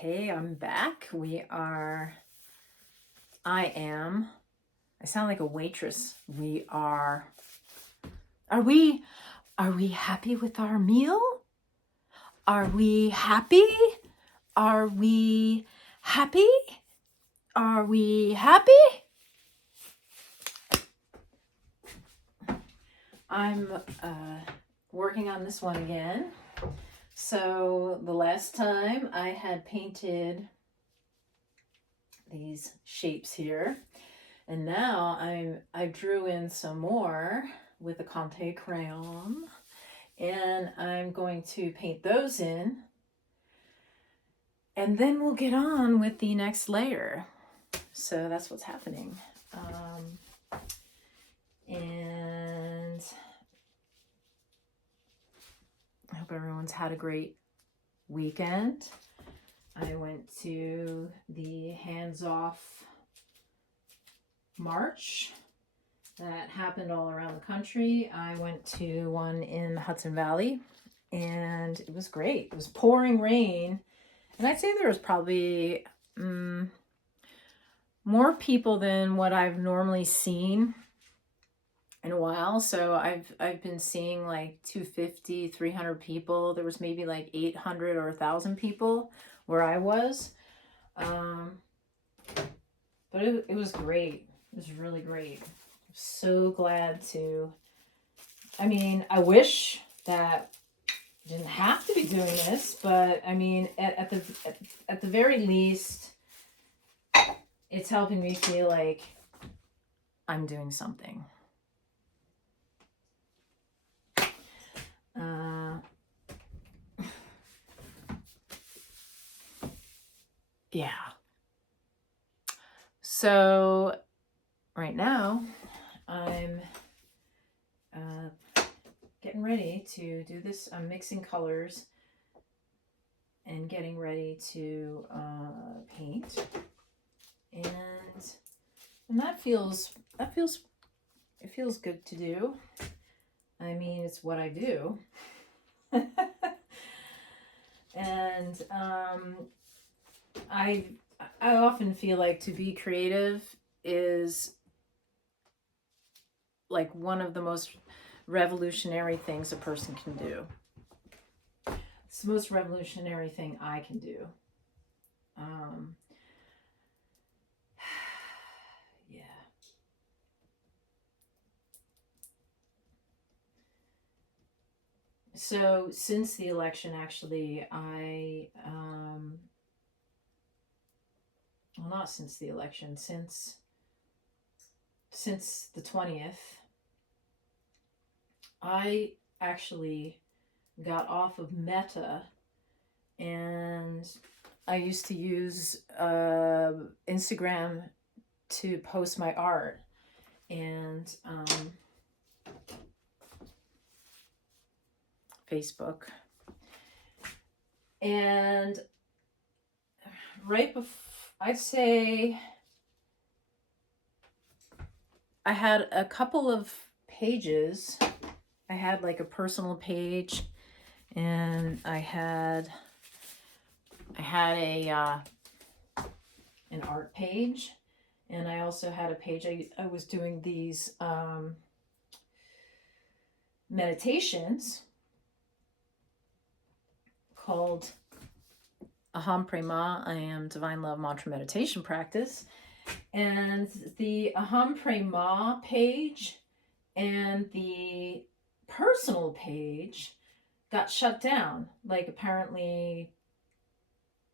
Hey, I'm back. I sound like a waitress. Are we, are we happy with our meal? Are we happy? Are we happy? Are we happy? I'm working on this one again. So the last time I had painted these shapes here, and now I drew in some more with a Conte crayon, and I'm going to paint those in, and then we'll get on with the next layer. So that's what's happening. And I hope everyone's had a great weekend. I went to the Hands Off March that happened all around the country. I went to one in Hudson Valley, and it was great. It was pouring rain, and I'd say there was probably more people than what I've normally seen in a while. So I've been seeing like 250, 300 people. There was maybe like 800 or 1,000 people where I was. But it was great. It was really great. I'm so glad to. I mean, I wish that I didn't have to be doing this, but I mean, at the very least, it's helping me feel like I'm doing something. Yeah. So right now I'm getting ready to do this. I'm mixing colors and getting ready to paint, and that feels good to do. I mean, it's what I do. And I often feel like to be creative is like one of the most revolutionary things a person can do. It's the most revolutionary thing I can do. Yeah. So since the election, actually, well, not since the election, since the 20th, I actually got off of Meta, and I used to use Instagram to post my art, and Facebook. And right before, I'd say I had a couple of pages. I had like a personal page, and I had a an art page, and I also had a page. I was doing these meditations called Aham Prema, I Am Divine Love Mantra Meditation Practice. And the Aham Prema page and the personal page got shut down. Like, apparently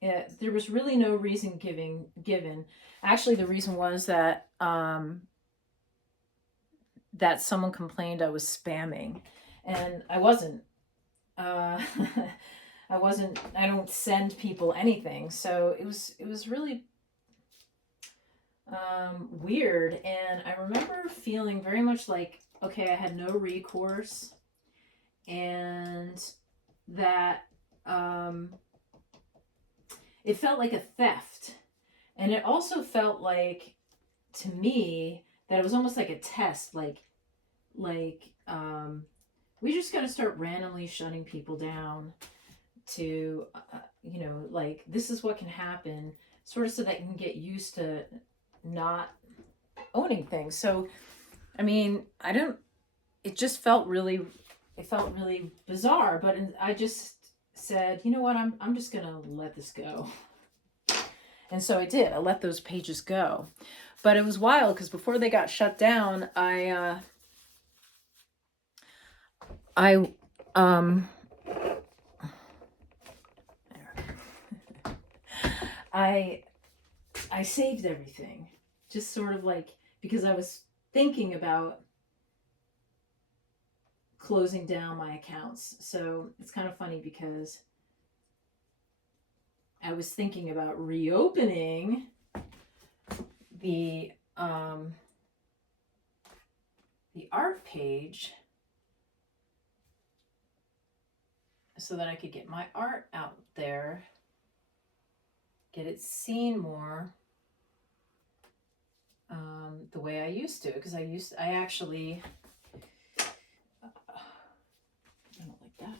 there was really no reason given. Actually, the reason was that that someone complained I was spamming, and I wasn't. I don't send people anything, so it was really weird. And I remember feeling very much like, okay, I had no recourse, and that it felt like a theft. And it also felt like, to me, that it was almost like a test, like we just got to start randomly shutting people down to you know, like this is what can happen, sort of so that you can get used to not owning things. So, I mean, I don't, it just felt really, it felt really bizarre, but I just said, you know what, I'm just going to let this go. And so I did. I let those pages go. But it was wild because before they got shut down, I I I saved everything. Just sort of like, because I was thinking about closing down my accounts. So it's kind of funny because I was thinking about reopening the art page so that I could get my art out there, get it seen more the way I used to. Because I actually, I don't like that.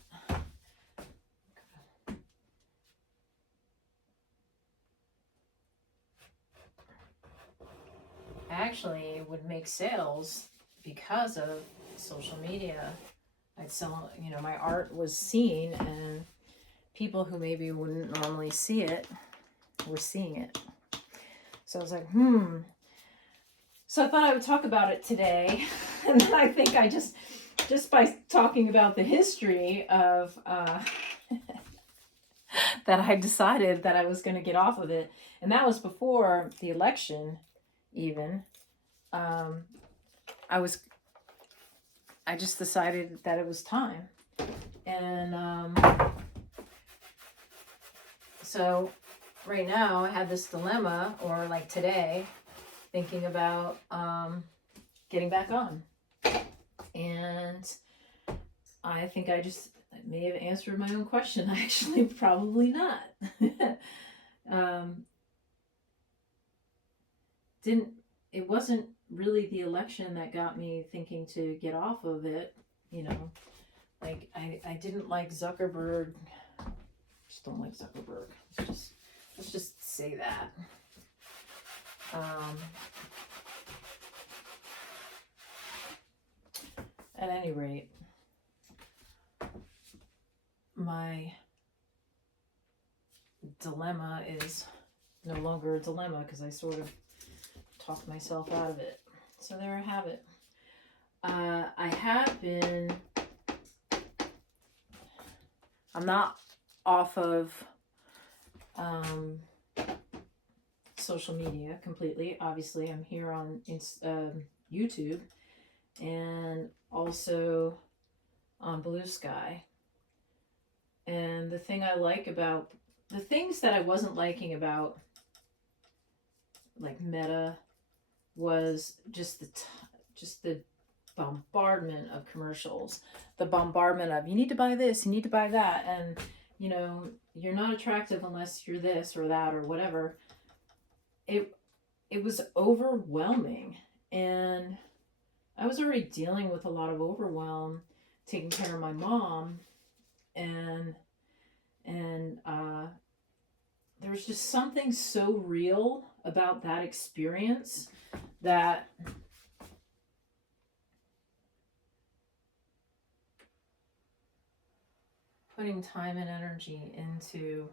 I actually would make sales because of social media. I'd sell, you know, my art was seen, and people who maybe wouldn't normally see it were seeing it. So I was like, So I thought I would talk about it today. And I think I just by talking about the history of that, I decided that I was going to get off of it. And that was before the election even. I just decided that it was time. And so right now I have this dilemma, or like today, thinking about getting back on. And I think I may have answered my own question. Actually, probably not. It wasn't really the election that got me thinking to get off of it, you know. Like I didn't like Zuckerberg. Just don't like Zuckerberg. Let's just say that. At any rate, my dilemma is no longer a dilemma because I sort of talked myself out of it. So there I have it. I have been, I'm not off of social media completely. Obviously, I'm here on YouTube and also on Blue Sky. And the thing I like about the things that I wasn't liking about like Meta was just the bombardment of commercials, the bombardment of you need to buy this, you need to buy that, and you know, you're not attractive unless you're this or that or whatever. It was overwhelming, and I was already dealing with a lot of overwhelm taking care of my mom, and there's just something so real about that experience that putting time and energy into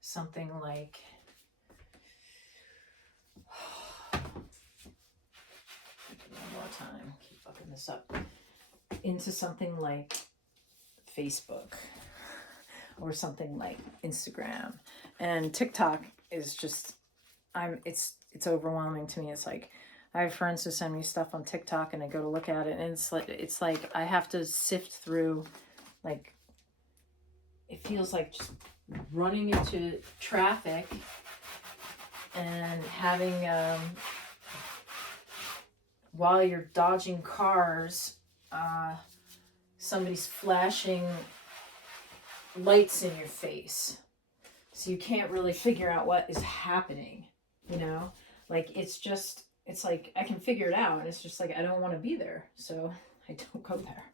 something like one more time, keep fucking this up, into something like Facebook or something like Instagram and TikTok is just it's overwhelming to me. It's like I have friends who send me stuff on TikTok and I go to look at it and it's like I have to sift through, like it feels like just running into traffic and having while you're dodging cars, somebody's flashing lights in your face, so you can't really figure out what is happening, you know. Like it's like I can figure it out and it's just like I don't want to be there, so I don't go there.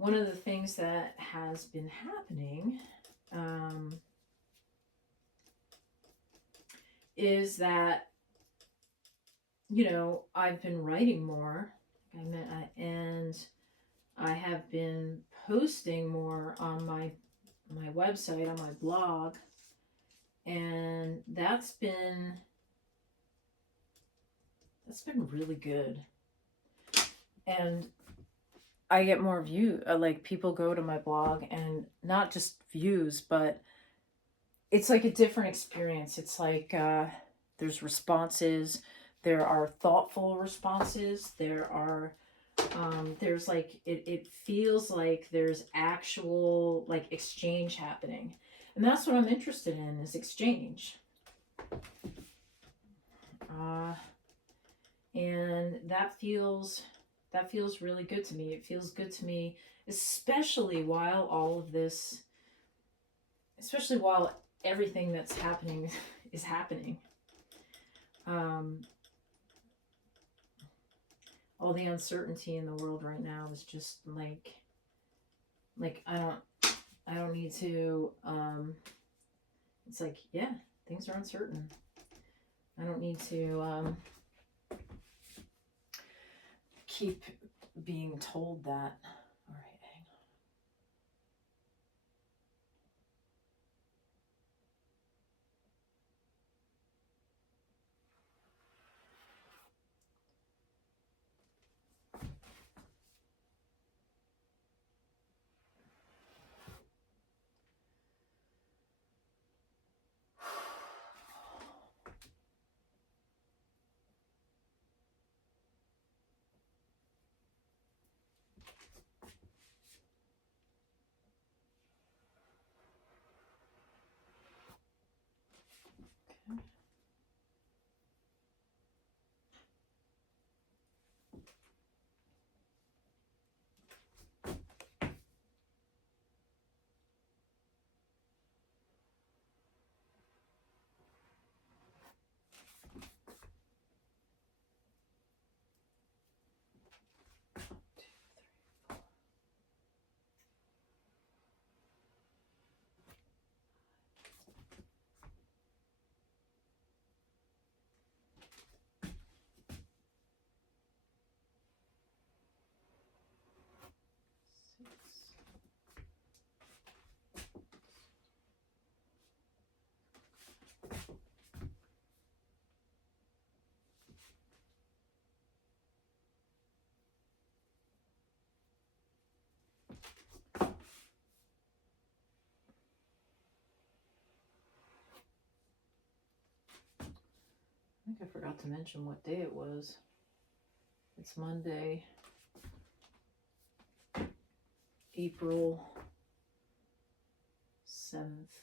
one of the things that has been happening is that, I've been writing more, and I have been posting more on my website, on my blog, and that's been really good. And I get more views, like people go to my blog, and not just views, but it's like a different experience. It's like there's responses, there are thoughtful responses, there's like it feels like there's actual like exchange happening, and that's what I'm interested in, is exchange. And that feels really good to me. It feels good to me, especially while everything that's happening is happening. All the uncertainty in the world right now is just like I don't need to. It's like, yeah, things are uncertain. I don't need to keep being told that. All right, hang on. I think I forgot to mention what day it was. It's Monday, April 7th.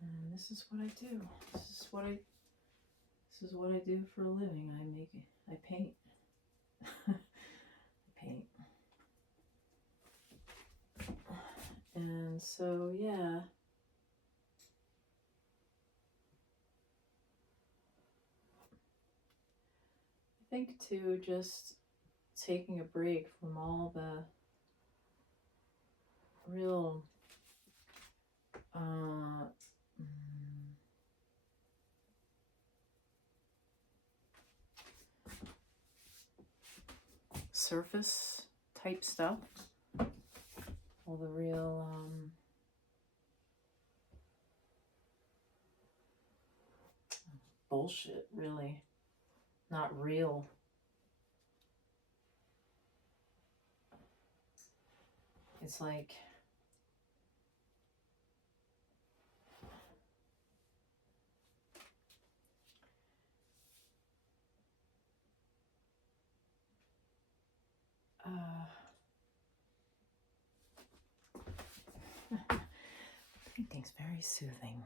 And this is what I do. This is what I do for a living. I paint. I paint. And so, yeah. I think too, just taking a break from all the real surface type stuff, all the real bullshit, really not real. It's like painting's very soothing.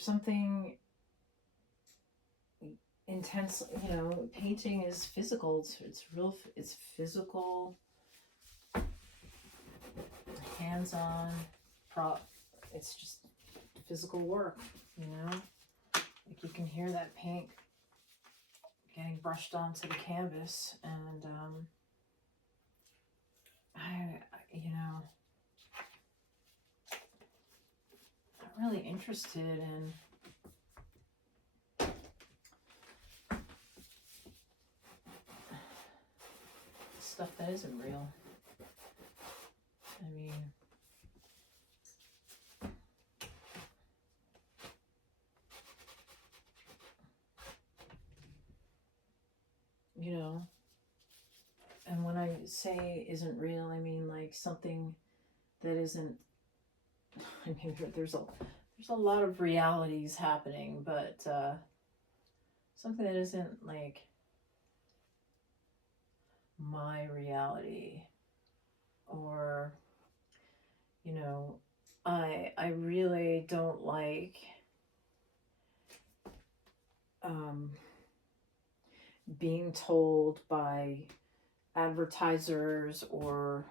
there's something intense, you know, painting is physical. It's real, it's physical, hands-on, it's just physical work, you know? Like you can hear that paint getting brushed onto the canvas, and you know, I'm really interested in stuff that isn't real. I mean, you know, and when I say isn't real, I mean like something that isn't, I mean, there's a lot of realities happening, but something that isn't like my reality, or, you know, I really don't like being told by advertisers or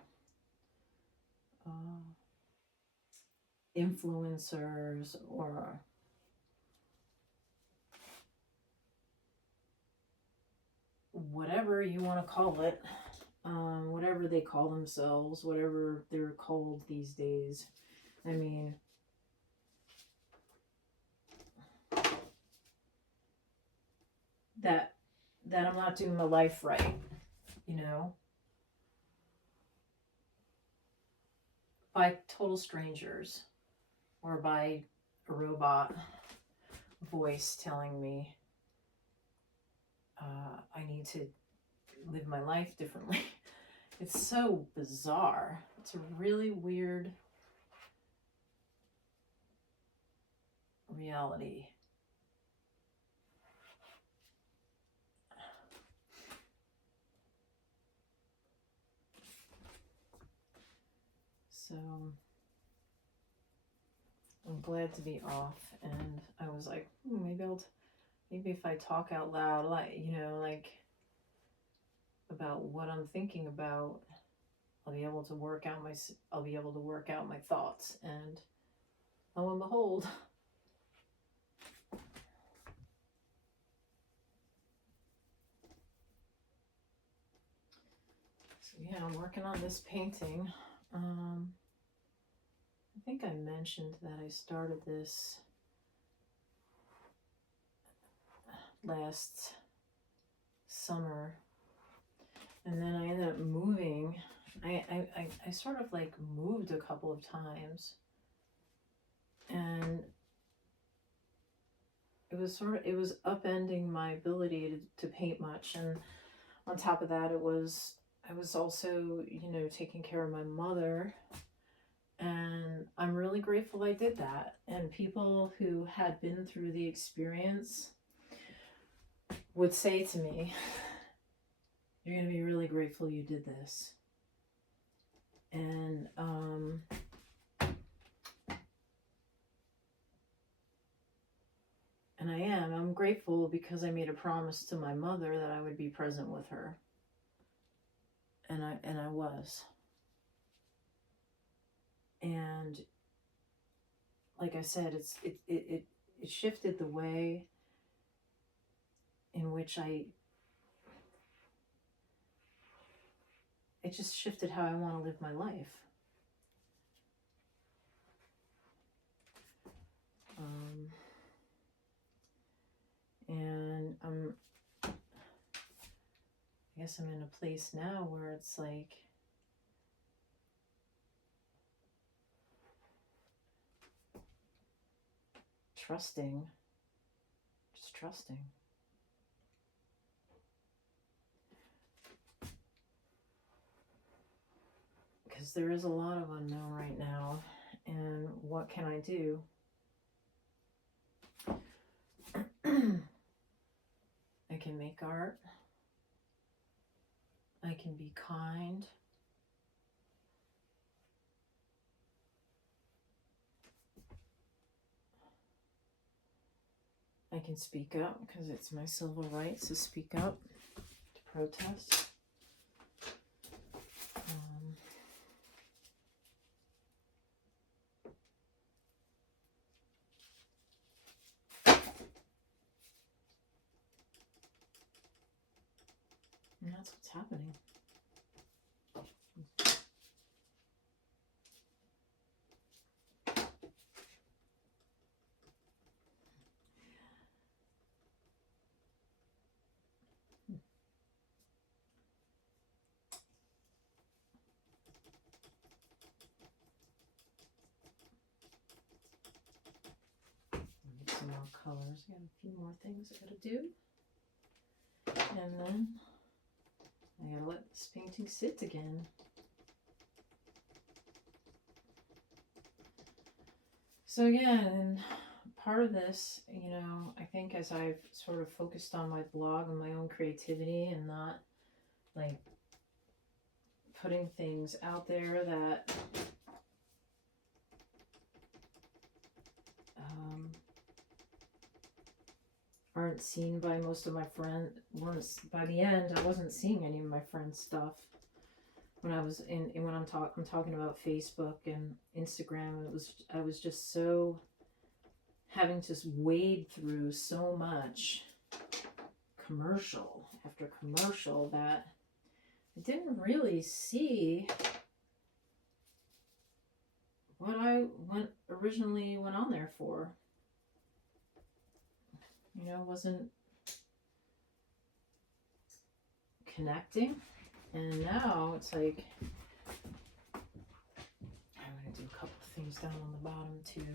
influencers or whatever you want to call it, whatever they call themselves, whatever they're called these days. I mean, that I'm not doing my life right, you know, by total strangers or by a robot voice telling me I need to live my life differently. It's so bizarre. It's a really weird reality. So I'm glad to be off, and I was like, maybe if I talk out loud, like, you know, like about what I'm thinking about, I'll be able to work out my thoughts, and lo and behold, so yeah, I'm working on this painting. I think I mentioned that I started this last summer, and then I ended up moving. I sort of like moved a couple of times, and it was upending my ability to paint much. And on top of that, I was also, you know, taking care of my mother, and I'm really grateful I did that. And people who had been through the experience would say to me, you're going to be really grateful you did this. And I'm grateful because I made a promise to my mother that I would be present with her. And I was. And like I said, it shifted the way in which it just shifted how I want to live my life. And I guess I'm in a place now where it's like, trusting, just trusting. Because there is a lot of unknown right now, and what can I do? I can make art. I can be kind. I can speak up because it's my civil rights to speak up, to protest. And that's what's happening. Get some more colors. I got a few more things I gotta do. And then I gotta let this painting sit again. So again, part of this, you know, I think as I've sort of focused on my blog and my own creativity and not like putting things out there that aren't seen by most of my friends. By the end, I wasn't seeing any of my friends' stuff. When I was when I'm talking about Facebook and Instagram, I was just so having to wade through so much commercial after commercial that I didn't really see what I originally went on there for. You know, wasn't connecting. And now it's like, I'm going to do a couple of things down on the bottom too.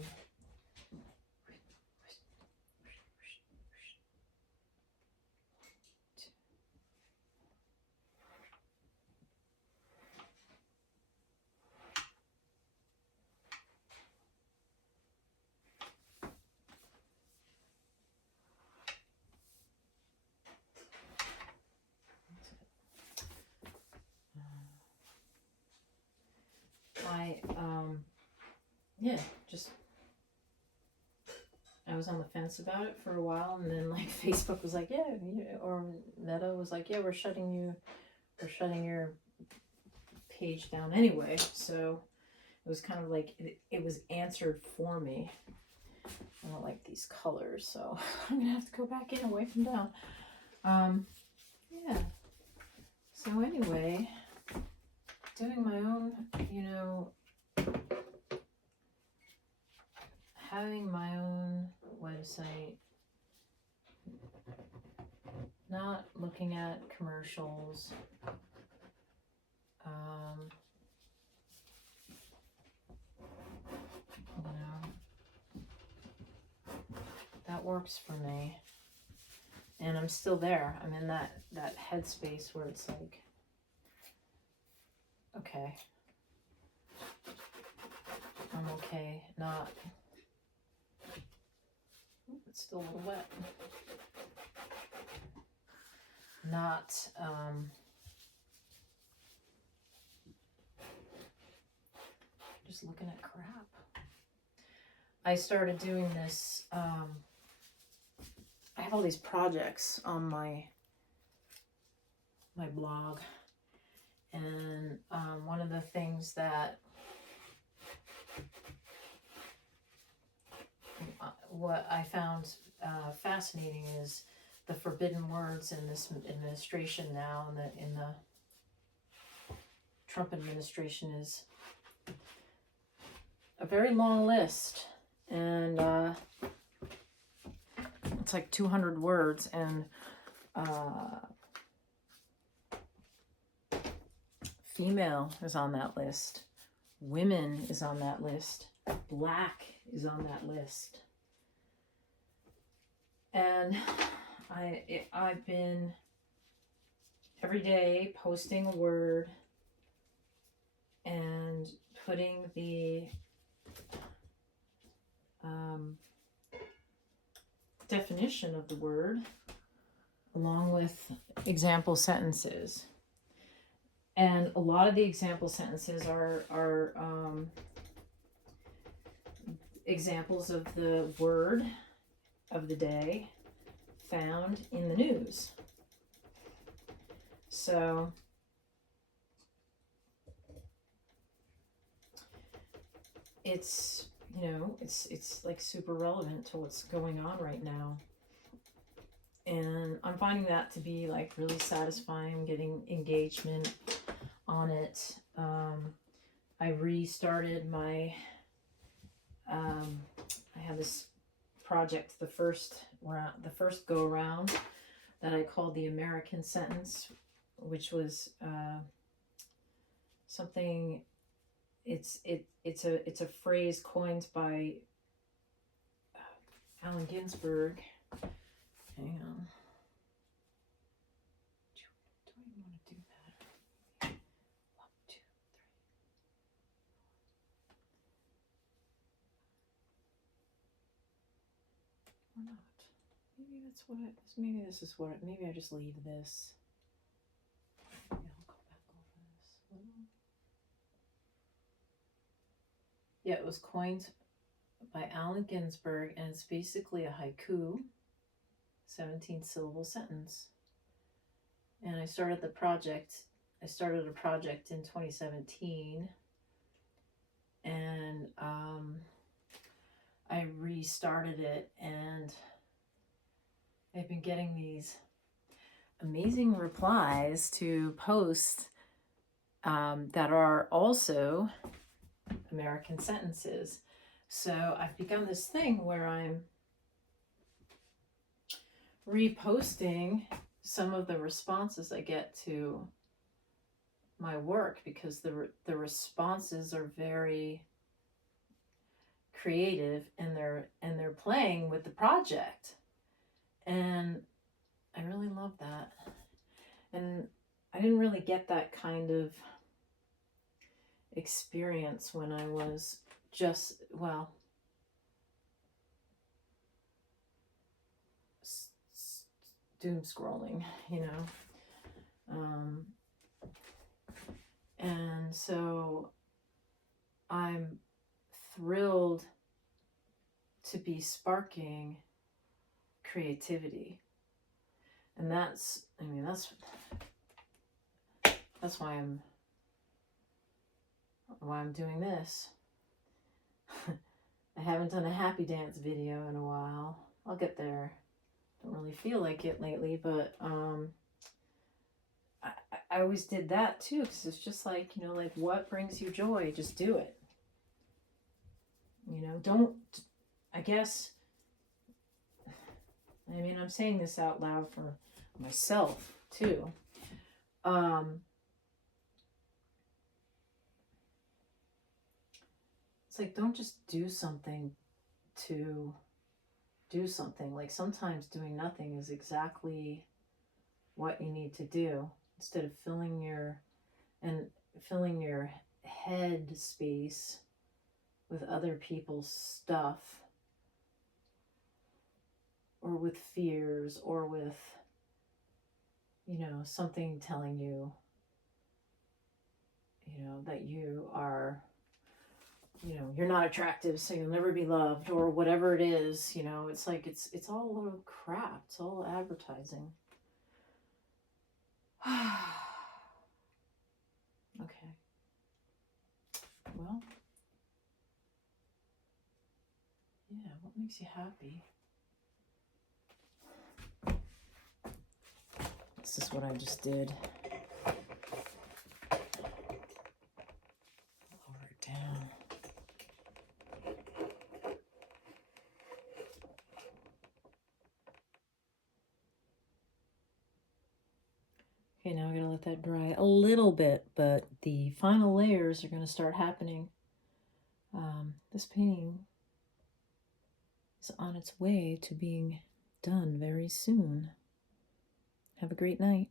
Yeah, just I was on the fence about it for a while, and then like Facebook was like, yeah, or Meta was like, yeah, we're shutting your page down anyway. So it was kind of like it was answered for me. I don't like these colors, so I'm gonna have to go back in and wipe them down. Yeah. So anyway, doing my own, you know, having my own website, not looking at commercials, you know, that works for me. And I'm still there. I'm in that headspace where it's like, okay, I'm okay, not, it's still a little wet, not, just looking at crap. I started doing this, I have all these projects on my blog, and one of the things that what I found fascinating is the forbidden words in this administration now, and in the Trump administration is a very long list, and it's like 200 words, and female is on that list, women is on that list, black is on that list. And I've been every day posting a word and putting the definition of the word along with example sentences. And a lot of the example sentences are examples of the word of the day found in the news. So it's, you know, it's like super relevant to what's going on right now. And I'm finding that to be like really satisfying, getting engagement on it. I restarted my, I had this project the first go around that I called the American sentence, which was something. It's a phrase coined by Allen Ginsberg. Hang on. Do I even want to do that? 1, 2, 3. Or not. Maybe that's what it is. Maybe this is what it, maybe I just leave this. Maybe I'll go back over this. Yeah, it was coined by Allen Ginsberg, and it's basically a haiku, 17-syllable sentence. And I started a project in 2017, and I restarted it, and I've been getting these amazing replies to posts that are also American sentences. So I've begun this thing where I'm reposting some of the responses I get to my work, because the responses are very creative, and they're playing with the project, and I really love that. And I didn't really get that kind of experience when I was just, well, doom scrolling, you know. And so I'm thrilled to be sparking creativity. And that's why I'm doing this. I haven't done a happy dance video in a while. I'll get there. Don't really feel like it lately, but I always did that too, because it's just like, you know, like, what brings you joy? Just do it. You know, don't, I guess, I mean, I'm saying this out loud for myself too. It's like, don't just do something to do something. Like, sometimes doing nothing is exactly what you need to do, instead of filling your head space with other people's stuff, or with fears, or with, you know, something telling you, you know, that you are, you know, you're not attractive, so you'll never be loved, or whatever it is. You know, it's like, it's all a little crap. It's all advertising. Okay. Well, yeah, what makes you happy? This is what I just did. Lower it down. Okay, now I gotta let that dry a little bit, but the final layers are gonna start happening. This painting is on its way to being done very soon. Have a great night.